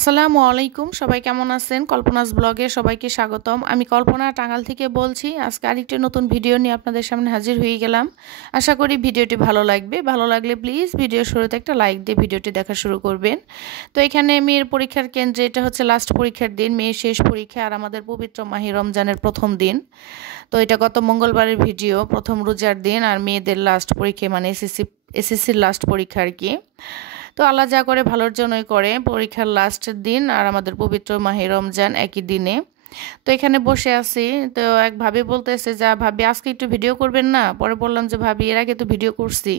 আসসালামু আলাইকুম, সবাই কেমন আছেন? কল্পনাস ব্লগে সবাইকে স্বাগতম। আমি কল্পনা টাঙ্গাইল থেকে বলছি। আজকে আরেকটি নতুন ভিডিও নিয়ে আপনাদের সামনে হাজির হয়ে গেলাম। আশা করি ভিডিওটি ভালো লাগবে। ভালো লাগলে প্লিজ ভিডিওর শুরুতে একটা লাইক দিয়ে ভিডিওটি দেখা শুরু করবেন। তো এখানে মেয়ের পরীক্ষার কেন্দ্রে এটা হচ্ছে লাস্ট পরীক্ষার দিন, মেয়ের শেষ পরীক্ষা আর আমাদের পবিত্র মাহে রমজানের প্রথম দিন। তো এটা গত মঙ্গলবারের ভিডিও, প্রথম রোজার দিন আর মেয়েদের লাস্ট পরীক্ষা মানে এসএসসির লাস্ট পরীক্ষা আর কি। তো আল্লাহ যা করে ভালোর জন্যই করে, পরীক্ষার লাস্টের দিন আর আমাদের পবিত্র মাহে রমজান একই দিনে। তো এখানে বসে আছি, তো এক ভাবি বলতেছে যা ভাবি আজকে একটু ভিডিও করবেন না? পরে বললাম যে ভাবি এর আগে তো ভিডিও করছি,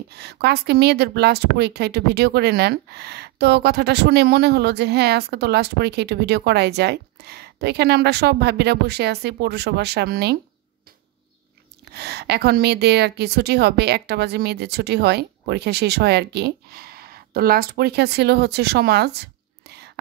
আজকে মেয়েদের লাস্ট পরীক্ষা একটু ভিডিও করে নেন। তো কথাটা শুনে মনে হলো যে হ্যাঁ, আজকে তো লাস্ট পরীক্ষা একটু ভিডিও করাই যায়। তো এখানে আমরা সব ভাবিরা বসে আছি পৌরসভার সামনেই। এখন মেয়েদের আর কি ছুটি হবে, 1টা বাজে মেয়েদের ছুটি হয়, পরীক্ষা শেষ হয় আর কি। তো লাস্ট পরীক্ষা ছিল হচ্ছে সমাজ।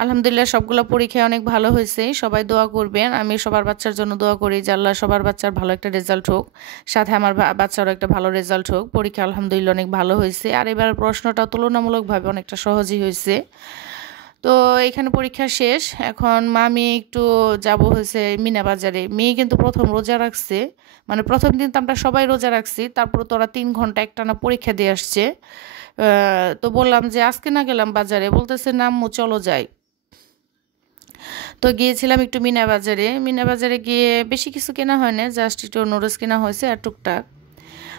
আলহামদুলিল্লাহ সবগুলো পরীক্ষায় অনেক ভালো হয়েছে, সবাই দোয়া করবেন। আমি সবার বাচ্চার জন্য দোয়া করি যে আল্লাহ সবার বাচ্চার ভালো একটা রেজাল্ট হোক, সাথে আমার বাচ্চারও একটা ভালো রেজাল্ট হোক। পরীক্ষা আলহামদুলিল্লাহ অনেক ভালো হয়েছে, আর এবার প্রশ্নটা তুলনামূলকভাবে অনেকটা সহজই হয়েছে। তো এখানে পরীক্ষা শেষ, এখন মা মেয়ে একটু যাব হয়েছে মিনা বাজারে। মেয়ে কিন্তু প্রথম রোজা রাখছে, মানে প্রথম দিন তো আমরা সবাই রোজা রাখছি, তারপর তোরা 3 ঘন্টা একটানা পরীক্ষা দিয়ে আসছে। তো বললাম যে আজকে না গেলাম বাজারে, বলতেছে না আম্মু চলো যাই। তো গিয়েছিলাম একটু মিনা বাজারে। মিনা বাজারে গিয়ে বেশি কিছু কেনা হয় না, জাস্ট একটু নুডলস কেনা হয়েছে আর টুকটাক।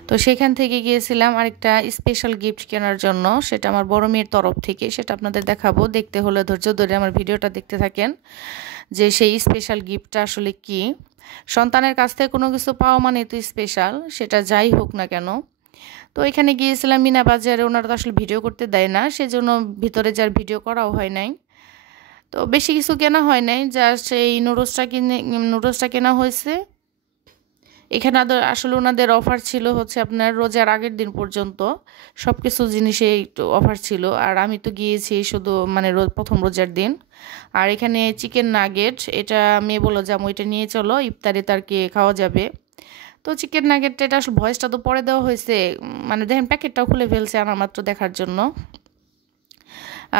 তো সেখান থেকে গিয়েছিলাম আরেকটা স্পেশাল গিফট কেনার জন্য, সেটা আমার বড় মেয়ের তরফ থেকে, সেটা আপনাদের দেখাবো। দেখতে হলে ধৈর্য ধরে আমার ভিডিওটা দেখতে থাকেন যে সেই স্পেশাল গিফটটা আসলে কি। সন্তানের কাছ থেকে কোনো কিছু পাওয়া মানে তো স্পেশাল, সেটা যাই হোক না কেন। তো এখানে গিয়েছিলাম মিনা বাজারে, ওনারা তো আসলে ভিডিও করতে দেয় না, সেজন্য ভিতরে যার ভিডিও করাও হয় নাই। তো বেশি কিছু কেনা হয় নাই, জাস্ট এই নুডলসটা কেনা হয়েছে। এখানে আসলে ওনাদের অফার ছিল হচ্ছে আপনার রোজার আগের দিন পর্যন্ত সব কিছু জিনিসে একটু অফার ছিল, আর আমি তো গিয়েছি শুধু মানে প্রথম রোজার দিন। আর এখানে চিকেন নাগেট, এটা মেয়ে বললো যে এটা নিয়ে চলো, ইফতারে তার কি খাওয়া যাবে। তো চিকেন নাগেটটা, এটা আসলে ভয়েসটা তো পরে দেওয়া হয়েছে, মানে দেখেন প্যাকেটটাও খুলে ফেলছে আনা মাত্র দেখার জন্য।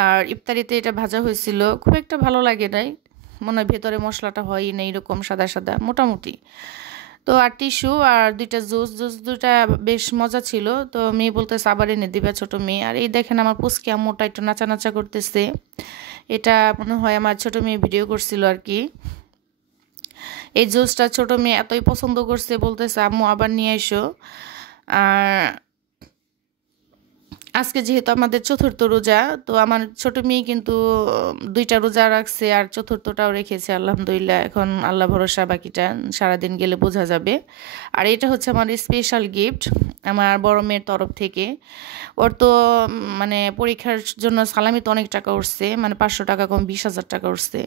আর ইফতারিতে এটা ভাজা হয়েছিল, খুব একটা ভালো লাগে নাই, মনে হয় ভেতরে মশলাটা হয়ই না, এরকম সাদা সাদা মোটামুটি। তো আর টিস্যু আর 2টা জুস দুটা বেশ মজা ছিল। তো মেয়ে বলতেছে আবার এনে দিবে, ছোট মেয়ে। আর এই দেখেন আমার পুচকি আম্মুটা একটু নাচা করতেছে, এটা মনে হয় আমার ছোট মেয়ে ভিডিও করছিল আর কি। এই জুসটা ছোট মেয়ে এতই পছন্দ করছে, বলতেছে আম্মু আবার নিয়ে এসো। আর আজকে যেহেতু আমাদের চতুর্থ রোজা, তো আমার ছোট মেয়ে কিন্তু 2টা রোজা রাখছে আর চতুর্থটাও রেখেছে আলহামদুলিল্লাহ। এখন আল্লাহ ভরসা, বাকিটা সারাদিন গেলে বোঝা যাবে। আর এটা হচ্ছে আমার স্পেশাল গিফট আমার বড় মেয়ের তরফ থেকে। ওর তো মানে পরীক্ষার জন্য সালামি তো অনেক টাকা উঠছে, মানে 500 টাকা কম 20,000 টাকা উঠছে।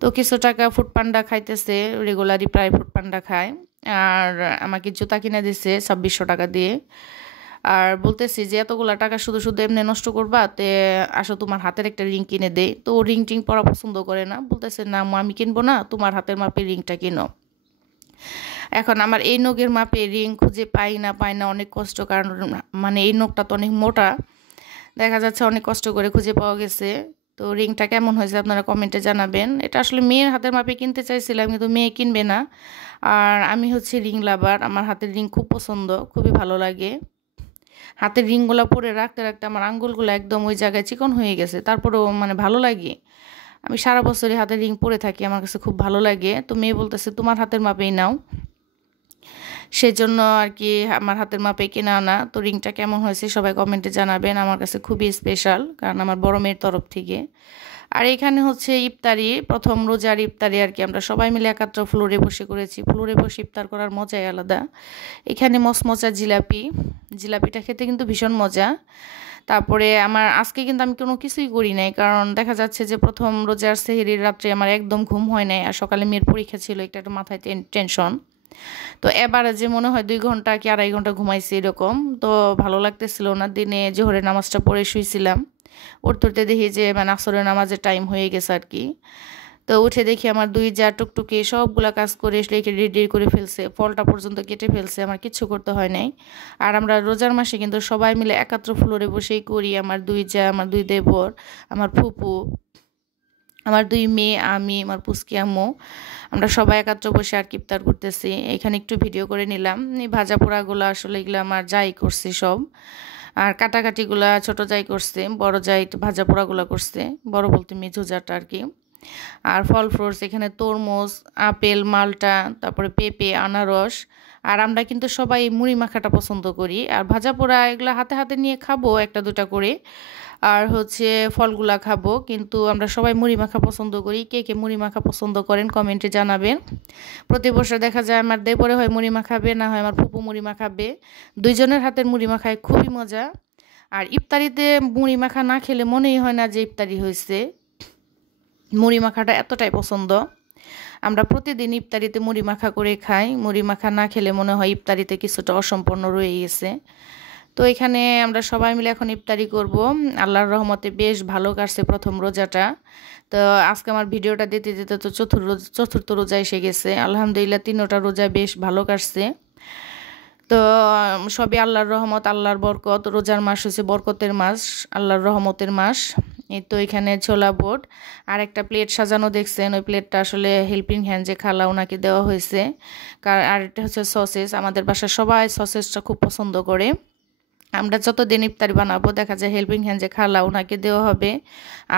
তো কিছু টাকা ফুড পান্ডা খাইতেছে, রেগুলারই প্রায় ফুড পান্ডা খায়। আর আমাকে জুতা কিনে দিছে 2600 টাকা দিয়ে। আর বলতেছি যে এতগুলা টাকা শুধু শুধু এমনি নষ্ট করবা, তে আসো তোমার হাতের একটা রিং কিনে দেই। তো রিং টিং পরা পছন্দ করে না, বলতেছে না আম্মু আমি কিনবো না, তোমার হাতের মাপের রিংটা কিনো। এখন আমার এই নখের মাপে রিং খুঁজে পাই না অনেক কষ্ট, কারণ মানে এই নখটা তো অনেক মোটা, দেখা যাচ্ছে অনেক কষ্ট করে খুঁজে পাওয়া গেছে। তো রিংটা কেমন হয়েছে আপনারা কমেন্টে জানাবেন। এটা আসলে মেয়ের হাতের মাপে কিনতে চাইছিলাম, কিন্তু মেয়ে কিনবে না। আর আমি হচ্ছে রিং লাভার, আমার হাতের রিং খুব পছন্দ, খুবই ভালো লাগে। হাতের রিংগুলো পরে রাখতে রাখতে আমার আঙ্গুলগুলো একদম ওই জায়গায় চিকন হয়ে গেছে, তারপরেও মানে ভালো লাগে। আমি সারা বছরই হাতের রিং পরে থাকি, আমার কাছে খুব ভালো লাগে। তো মেয়ে বলতেছে তোমার হাতের মাপেই নাও, সেজন্য আর কি আমার হাতের মাপে কেনা আনা। তো রিংটা কেমন হয়েছে সবাই কমেন্টে জানাবেন, আমার কাছে খুবই স্পেশাল, কারণ আমার বড় মেয়ের তরফ থেকে। আর এখানে হচ্ছে ইফতারি, প্রথম রোজার ইফতারি আর কি, আমরা সবাই মিলে একাত্র ফ্লোরে বসে করেছি। ফ্লোরে বসে ইফতার করার মজাই আলাদা। এখানে মচমচা জিলাপিটা খেতে কিন্তু ভীষণ মজা। তারপরে আমার আজকে কিন্তু আমি কোনো কিছুই করি নাই, কারণ দেখা যাচ্ছে যে প্রথম রোজার সেহরির রাত্রে আমার একদম ঘুম হয় নাই, আর সকালে মেয়ের পরীক্ষা ছিল, একটা মাথায় টেনশন। তো এবারে যে মনে হয় 2 ঘন্টা কি 2.5 ঘন্টা ঘুমাইছি এরকম, তো ভালো লাগতেছিল না। দিনে জোহরের নামাজটা পড়ে শুয়েছিলাম, উঠতে দেখি যে মানে আসরের নামাজের টাইম হয়ে গেছে আর কি। তো উঠে দেখি আমার 2 যা টুকটুকি সবগুলা কাজ করে রেডি করে ফেলছে, ফলটা পর্যন্ত কেটে ফেলছে, আমার কিচ্ছু করতে হয় নাই। আর আমরা রোজার মাসে কিন্তু সবাই মিলে একাত্র ফ্লোরে বসেই করি, আমার 2 যা, আমার 2 দেবর, আমার ফুপু, আমার 2 মেয়ে, আমি, আমার পুচকি আম্মু আমরা সবাই একত্র বসে আর কি ইফতার করতেছি। এখানে একটু ভিডিও করে নিলাম। এই ভাজা পোড়াগুলো আসলে এগুলো আমার যাই করছে সব। আর কাটাকাটিগুলা ছোট যাই করছে, বড় যাই ভাজা পোড়াগুলো করছে, বড় বলতে মেজো যাটা আর কি। আর ফল ফ্রুটস এখানে তরমুজ, আপেল, মালটা, তারপরে পেঁপে, আনারস। আর আমরা কিন্তু সবাই মুড়ি মাখাটা পছন্দ করি। আর ভাজা পোড়া এগুলো হাতে হাতে নিয়ে খাবো একটা দুটা করে। আর হচ্ছে ফলগুলা খাবো, কিন্তু আমরা সবাই মুড়ি মাখা পছন্দ করি। কে কে মুড়ি মাখা পছন্দ করেন কমেন্টে জানাবেন। প্রতি বছর দেখা যায় আমার দেবরে হয় মুড়ি মাখাবে, না হয় আমার ফুপু মুড়ি মাখাবে। দুইজনের হাতের মুড়ি মাখায় খুবই মজা। আর ইফতারিতে মুড়ি মাখা না খেলে মনেই হয় না যে ইফতারি হয়েছে। মুড়ি মাখাটা এতটাই পছন্দ। আমরা প্রতিদিন ইফতারিতে মুড়ি মাখা করে খাই। মুড়ি মাখা না খেলে মনে হয় ইফতারিতে কিছুটা অসম্পূর্ণ রয়ে গেছে। তো এখানে আমরা সবাই মিলে এখন ইফতারি করব। আল্লাহর রহমতে বেশ ভালো কাটছে প্রথম রোজাটা। তো আজকে আমার ভিডিওটা দিতে দিতে তো চতুর্থ রোজা এসে গেছে। আলহামদুলিল্লাহ 3টা রোজা বেশ ভালো কাটছে। তো সবই আল্লাহর রহমত, আল্লাহর বরকত। রোজার মাস হচ্ছে বরকতের মাস, আল্লাহর রহমতের মাস। এই তো এখানে ছোলা বোট আর একটা প্লেট সাজানো দেখছেন, ওই প্লেটটা আসলে হেল্পিং হ্যান্ড যে খালা ওনাকে দেওয়া হয়েছে। আর এটা হচ্ছে সসেস। আমাদের বাসায় সবাই সসেসটা খুব পছন্দ করে। আমরা যতদিন ইফতারি বানাবো দেখা যায় হেল্পিং হ্যান্ড যে খালা ওনাকে দেওয়া হবে।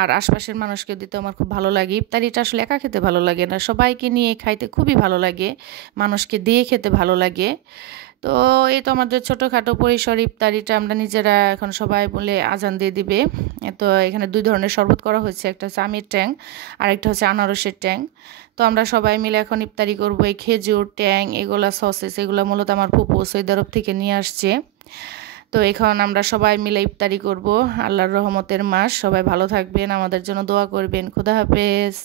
আর আশপাশের মানুষকে দিতে আমার খুব ভালো লাগে। ইফতারিটা আসলে একা খেতে ভালো লাগে না, সবাইকে নিয়ে খাইতে খুবই ভালো লাগে, মানুষকে দিয়ে খেতে ভালো লাগে। তো এই তো আমাদের ছোটোখাটো পরিসর ইফতারিটা আমরা নিজেরা এখন সবাই বলে আজান দিয়ে দিবে। তো এখানে 2 ধরনের শরবত করা হয়েছে, একটা হচ্ছে আমের ট্যাং আর একটা হচ্ছে আনারসের ট্যাং। তো আমরা সবাই মিলে এখন ইফতারি করবো। এই খেজুর, ট্যাং, এগুলা সসেস এগুলো মূলত আমার ফুপু সৌদি আরব থেকে নিয়ে আসছে। তো এখন আমরা সবাই মিলে ইফতারি করব। আল্লাহর রহমতের মাস, সবাই ভালো থাকবেন, আমাদের জন্য দোয়া করবেন। খোদা হাফেজ।